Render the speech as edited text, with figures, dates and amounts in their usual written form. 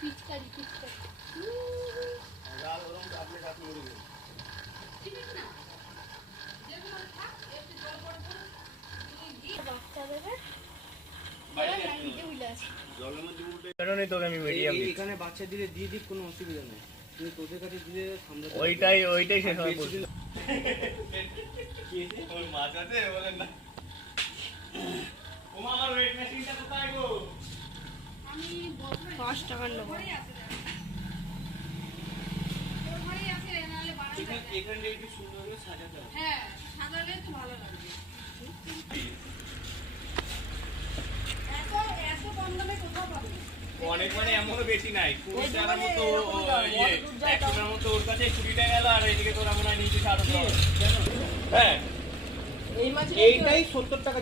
পিচকারি পিচকারি লাল ওরকম আপনি কাট মুড়ি দিন ঠিক আছে না যেগুলো থাক একটু জল পড়ে বাচ্চা দেবে বাইরে নিচে উইলা আছে জলের মধ্যে উল্টে কারণে তোকে আমি মিডিয়াম দিই এখানে বাচ্চা দিলে দিয়ে দিক কোনো অসুবিধা নেই তুমি তোদের কাছে দিলে সামলাতে ওইটাই শেষ হওয়ার পর ওই মাছ আছে বলেন না ওমা আমার ওয়েট মেশিনটা কোথায় গো আমি 5 টাকা নেব তোর ঘরেই আছে নালে বানাই এখানে একটু সুন্দর করে সাজাতে হবে হ্যাঁ সাজালে তো ভালো লাগবে এত কম দামে কোথাও পাবে অনেক মানে এমনও বেশি নাই 20 টাকার মতো ইয়ে 100 টাকার মতো ওর কাছে 20 টাকা গেল আর এইদিকে তোরা মনে হয় নিচে 60 টাকা হ্যাঁ এইটাই 70 টাকা